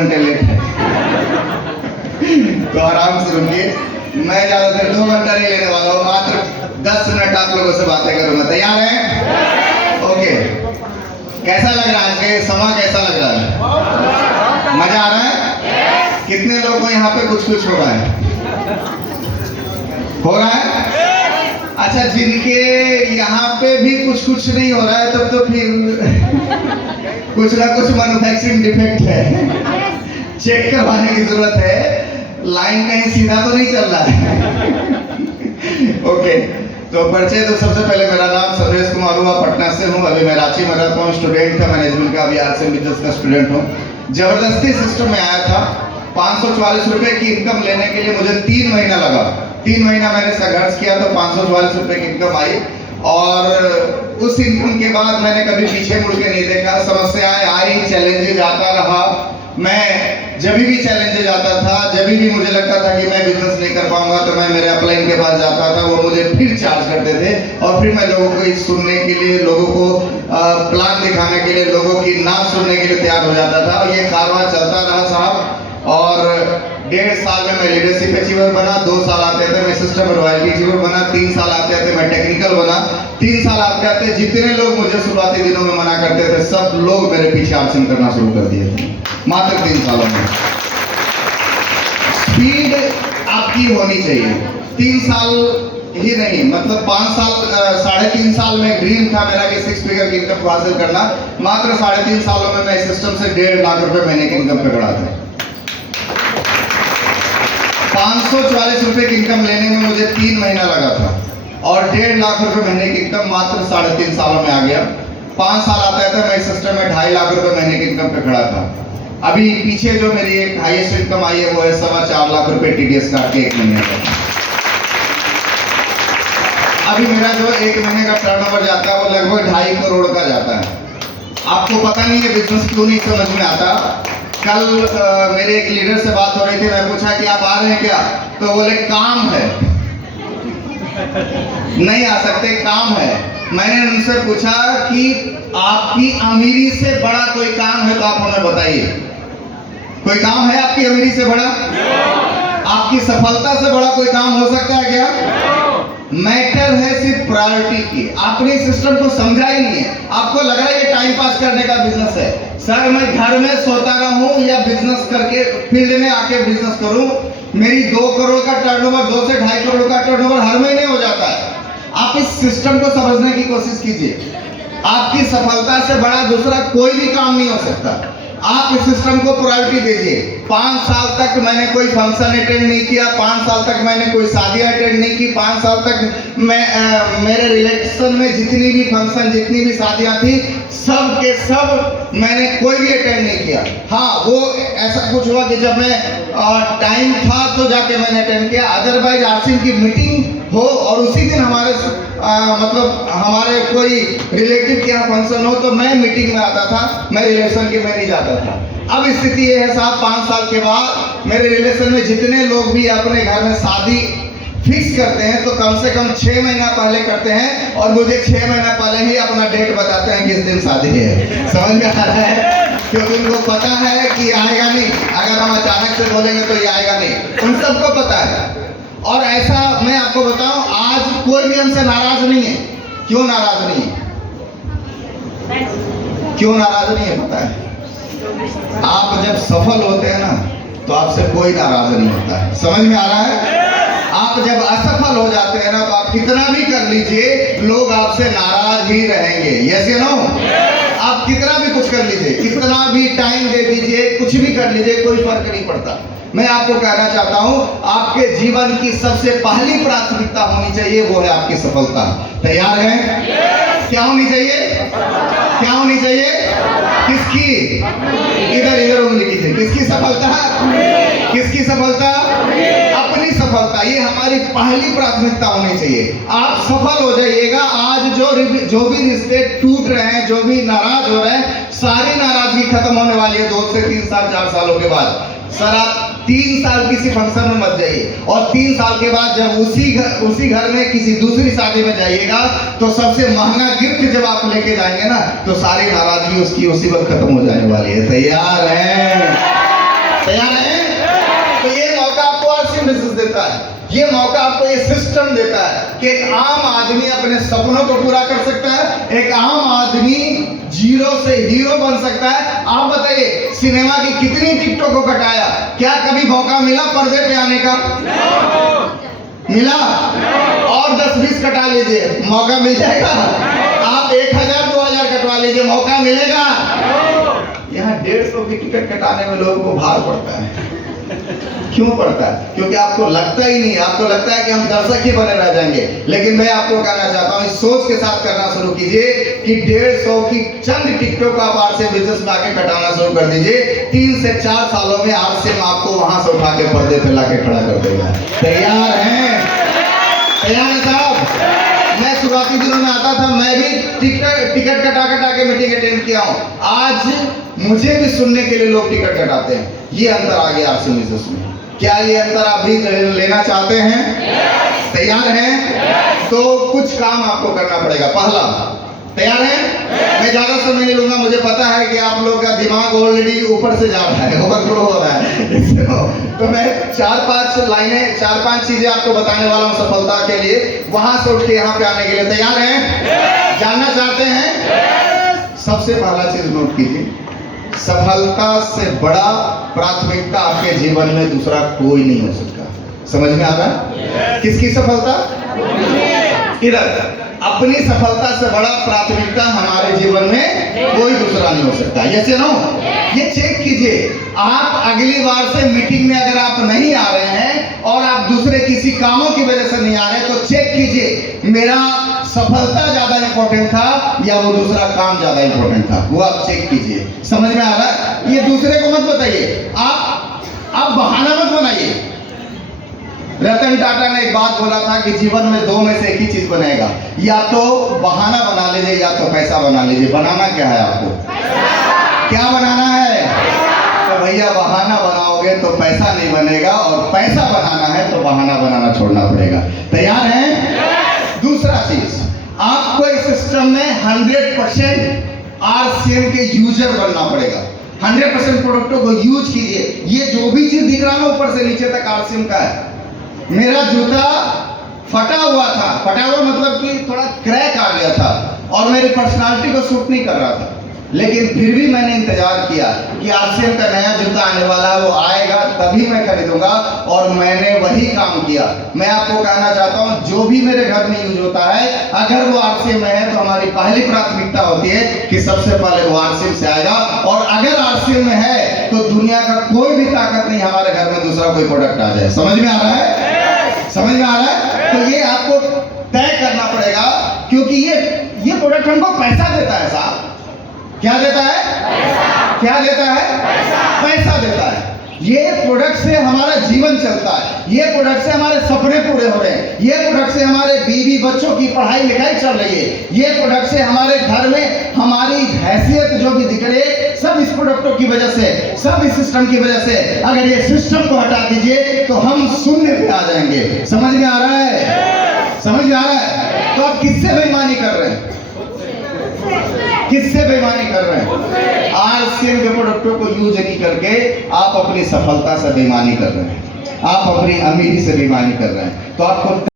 घंटे लेट है तो आराम से रुकिए। मैं ज्यादातर 2 घंटा नहीं लेने वाला हूँ, मात्र 10 मिनट आप लोगों से बातें करूंगा। तैयार हैं? ओके। कैसा लग रहा है आज का समा? कैसा लग रहा है? मजा आ रहा है? कितने लोगों को यहाँ पे कुछ कुछ हो रहा है? हो रहा है? अच्छा, जिनके यहाँ पे भी कुछ कुछ नहीं हो रहा है तब तो फिर कुछ ना कुछ मैन्युफैक्चरिंग डिफेक्ट है, चेक करवाने की जरूरत है। लाइन कहीं सीधा तो नहीं चल रहा है। ओके, तो परिचय तो सबसे पहले मेरा नाम सर्वेश कुमार हुआ, पटना से हूँ। अभी मैं रांची में रहता हूँ, स्टूडेंट था मैनेजमेंट का, अभी आर्ट्स एंड बिजनेस का स्टूडेंट हूँ। जबरदस्ती सिस्टम में आया था। 544 रुपए की इनकम लेने के लिए मुझे 3 महीना लगा। 3 महीना मैंने संघर्ष किया तो 544 रुपए की इनकम आई, और उस इनकम के बाद मैंने कभी पीछे मुड़ के नहीं देखा। समस्याएं आई, चैलेंजेस आता रहा। मैं जब भी चैलेंजेस आता था, जब भी मुझे लगता था कि मैं बिजनेस नहीं कर पाऊंगा, तो मैं मेरे अपलाइन के पास जाता था। वो मुझे फिर चार्ज करते थे, और फिर मैं लोगों को सुनने के लिए, लोगों को प्लान दिखाने के लिए, लोगों की ना सुनने के लिए तैयार हो जाता था। और ये कारवां चलता रहा साहब। और 1.5 साल में मैं लीडरशिप अचीवर बना। 2 साल आते थे मैं सिस्टम रॉयल्टी अचीवर बना। 3 साल आते थे मैं टेक्निकल बना। 3 साल आते आते जितने लोग मुझे शुरुआती दिनों में मना करते थे, सब लोग मेरे पीछे आसन करना शुरू कर दिए थे, मात्र 3 सालों में। स्पीड आपकी होनी चाहिए। 3 साल ही नहीं, मतलब 5 साल, 3.5 साल में ड्रीम था मेरा कि 6 फिगर की इनकम हासिल करना। मात्र 3.5 सालों में मैं इस सिस्टम से 1.5 लाख रुपए महीने की इनकम पे खड़ा था। 544 रुपए की इनकम लेने में मुझे 3 महीना लगा था, और 1.5 लाख रुपए महीने की इनकम मात्र 3.5 सालों में आ गया। 5 साल आता था मैं इस सिस्टम में 2.5 लाख रुपए महीने की इनकम पे खड़ा था। अभी पीछे जो मेरी एक हाईएस्ट इनकम आई है वो है 4.25 लाख रुपए टीडीएस काट के 1 महीने का। अभी मेरा जो 1 महीने का टर्नओवर जाता है वो लगभग 2.5 करोड़ का जाता है। आपको पता नहीं है बिजनेस क्यों नहीं समझ में आता। कल मेरे एक लीडर से बात हो रही थी, मैं पूछा कि आप आ रहे हैं क्या, तो बोले काम है। नहीं आ सकते, काम है। मैंने उनसे पूछा कि आपकी अमीरी से बड़ा कोई काम है तो आप हमें बताइए। कोई काम है आपकी अमीरी से बड़ा? आपकी सफलता से बड़ा कोई काम हो सकता है क्या? मैटर है सिर्फ प्रायोरिटी की। आपने सिस्टम को समझा ही नहीं है। आपको लग रहा है ये टाइम पास करने का बिजनेस है। सर, मैं घर में सोता रहूं या बिजनेस करके फील्ड में आके बिजनेस करूं, मेरी 2 करोड़ का टर्नओवर, 2 से 2.5 करोड़ का टर्नओवर हर महीने हो जाता है। आप इस सिस्टम को समझने की कोशिश कीजिए। आपकी सफलता से बड़ा दूसरा कोई भी काम नहीं हो सकता। आप इस सिस्टम को प्रायोरिटी दीजिए। 5 साल तक मैंने कोई फंक्शन अटेंड नहीं किया, 5 साल तक मैंने कोई शादी अटेंड नहीं की, 5 साल तक मैं मेरे रिलेशन में जितनी भी फंक्शन, जितनी भी शादियां थी, सब के सब मैंने कोई भी अटेंड नहीं किया। हाँ, वो ऐसा कुछ हुआ कि जब मैं टाइम था तो जाके मैंने अटेंड किया। अदरवाइज आरसी की मीटिंग हो और उसी दिन हमारे मतलब हमारे कोई रिलेटिव के यहाँ फंक्शन हो तो मैं मीटिंग में आता था, मैं रिलेशन के में नहीं जाता था। अब स्थिति ये है साहब, 5 साल के बाद मेरे रिलेशन में जितने लोग भी अपने घर में शादी फिक्स करते हैं तो कम से कम 6 महीना पहले करते हैं, और मुझे 6 महीना पहले ही अपना डेट बताते हैं किस दिन शादी है। समझ में आ रहा है? क्योंकि उनको पता है कि आएगा नहीं, अगर हम अचानक से बोलेंगे तो ये आएगा नहीं, उन सबको पता है। और ऐसा मैं आपको बताऊं, आज कोई भी हमसे नाराज नहीं है। क्यों नाराज नहीं है? क्यों नाराज नहीं है पता है? आप जब सफल होते हैं ना तो आपसे कोई नाराज नहीं होता है। समझ में आ रहा है? आप जब असफल हो जाते हैं ना तो आप कितना भी कर लीजिए, लोग आपसे नाराज ही रहेंगे। यस या नो? आप कितना भी कुछ कर लीजिए, कितना भी टाइम दे दीजिए, कुछ भी कर लीजिए, कोई फर्क नहीं पड़ता। मैं आपको कहना चाहता हूं, आपके जीवन की सबसे पहली प्राथमिकता होनी चाहिए, वो है आपकी सफलता। तैयार हैं? क्या होनी चाहिए? क्या होनी चाहिए? किसकी? इधर इधर उंगली कीजिए। किसकी सफलता? किसकी सफलता? अपनी सफलता। ये हमारी पहली प्राथमिकता होनी चाहिए। आप सफल हो जाइएगा। आज जो भी रिश्ते टूट रहे हैं, जो भी नाराज हो रहे हैं, सारी नाराजगी खत्म होने वाली है 2 से 3 साल 4 सालों के बाद। सर, आप 3 साल किसी फंक्शन में मत जाइए, और 3 साल के बाद जब उसी घर में किसी दूसरी शादी में जाइएगा तो सबसे महंगा गिफ्ट जब आप लेके जाएंगे ना तो सारी नाराजगी उसकी उसी वक्त खत्म हो जाने वाली है। तैयार हैं? तैयार हैं? तो ये मौका आपको आरसीएम बिजनेस देता है, ये मौका आपको ये सिस्टम देता है कि एक आम आदमी अपने सपनों को पूरा कर सकता है, एक आम आदमी जीरो से हीरो बन सकता है। आप बताइए, सिनेमा की कितनी टिकटों को कटाया, क्या कभी मौका मिला पर्दे पे आने का? मिला? और 10-20 कटा लीजिए, मौका मिल जाएगा। आप 1000-2000 कटवा लीजिए, मौका मिलेगा। यहाँ 150 की टिकट कटाने में लोगों को भार पड़ता है। क्यों पड़ता है? क्योंकि आपको लगता ही नहीं, आपको लगता है कि हम दर्शक ही बने रह जाएंगे। लेकिन मैं आपको कहना चाहता हूं, इस सोच के साथ करना शुरू कीजिए कि 150 की चंद टिकटों का आप आरसीएम बिजनेस में आके कटाना शुरू कर दीजिए। 3 से 4 सालों में आरसीएम आपको वहां से उठा के पर्दे पे लाके खड़ा कर देगा। तैयार हैं? तैयार है साहब? मैं शुरुआती दिनों में आता था, मैं भी टिकट कटा के मीटिंग अटेंड किया हूं। आज मुझे भी सुनने के लिए लोग टिकट कटाते हैं। ये अंतर आ गया आरसीएम बिजनेस में। क्या ये अंतर आप भी लेना चाहते हैं? तैयार हैं? तो कुछ काम आपको करना पड़ेगा। पहला, तैयार हैं? मैं ज्यादा समय नहीं लूंगा, मुझे पता है कि आप लोग का दिमाग ऑलरेडी ऊपर से जा रहा है, ओवरफ्लो हो रहा है। तो मैं 4-5 लाइनें, 4-5 चीजें आपको बताने वाला हूं सफलता के लिए, वहां से उठ के यहाँ पे आने के लिए। तैयार हैं? जानना चाहते हैं? सबसे पहला चीज नोट कीजिए, सफलता से बड़ा प्राथमिकता आपके जीवन में दूसरा कोई नहीं हो सकता। समझ में आ रहा है? किसकी सफलता? इधर अपनी सफलता से बड़ा प्राथमिकता हमारे जीवन में कोई दूसरा नहीं हो सकता। यस या नो? ये चेक कीजिए, आप अगली बार से मीटिंग में अगर आप नहीं आ रहे हैं और आप दूसरे किसी कामों की वजह से नहीं आ रहे, तो चेक कीजिए, मेरा सफलता ज्यादा इंपॉर्टेंट था या वो दूसरा काम ज्यादा इंपॉर्टेंट था। वो आप चेक कीजिए। समझ में आ रहा है? ये दूसरे को मत बताइए, आप बहाना मत बनाइए। रतन टाटा ने एक बात बोला था कि जीवन में 2 में से एक ही चीज बनेगा, या तो बहाना बना लीजिए या तो पैसा बना लीजिए। बनाना क्या है आपको? क्या बनाना है? तो भैया बहाना बनाओगे तो पैसा नहीं बनेगा, और पैसा बनाना है तो बहाना बनाना छोड़ना पड़ेगा। तैयार हैं? दूसरा चीज, आपको इस सिस्टम में 100% आरसीएम के यूजर बनना पड़ेगा। 100% प्रोडक्टों को यूज कीजिए। ये जो भी चीज दिख रहा है ना ऊपर से नीचे तक आरसीएम का है। मेरा जूता फटा हुआ था, फटा हुआ मतलब कि थोड़ा क्रैक आ गया था और मेरी पर्सनालिटी को सूट नहीं कर रहा था, लेकिन फिर भी मैंने इंतजार किया कि आरसीएम का नया जूता आने वाला है, वो आएगा तभी मैं खरीदूंगा, और मैंने वही काम किया। मैं आपको कहना चाहता हूं, जो भी मेरे घर में यूज होता है, अगर वो आरसीएम में है तो हमारी पहली प्राथमिकता होती है कि सबसे पहले वो आरसीएम से आएगा, और अगर आरसीएम में है तो दुनिया का कोई भी ताकत नहीं हमारे घर में दूसरा कोई प्रोडक्ट आ जाए। समझ में आ रहा है? समझ में आ रहा है? तो ये आपको तय करना पड़ेगा, क्योंकि ये प्रोडक्ट हमको पैसा देता है साहब। क्या देता है? क्या देता है? पैसा देता है। ये प्रोडक्ट से हमारा जीवन चलता है, ये प्रोडक्ट से हमारे सपने पूरे हो रहे हैं, ये प्रोडक्ट से हमारे बीवी बच्चों की पढ़ाई लिखाई चल रही है, ये प्रोडक्ट से हमारे घर में हमारी हैसियत जो भी दिख रही है, सब इस प्रोडक्टों की वजह से, सब इस सिस्टम की वजह से। अगर ये सिस्टम को हटा दीजिए तो हम शून्य पे आ जाएंगे। समझ में आ रहा है? समझ में आ रहा है? तो आप किससे बेईमानी कर रहे हैं? किससे बेईमानी कर रहे हैं? आरसीएम के प्रोडक्टों को यूज नहीं करके आप अपनी सफलता से बेईमानी कर रहे हैं, आप अपनी अमीरी से बेईमानी कर रहे हैं। तो आपको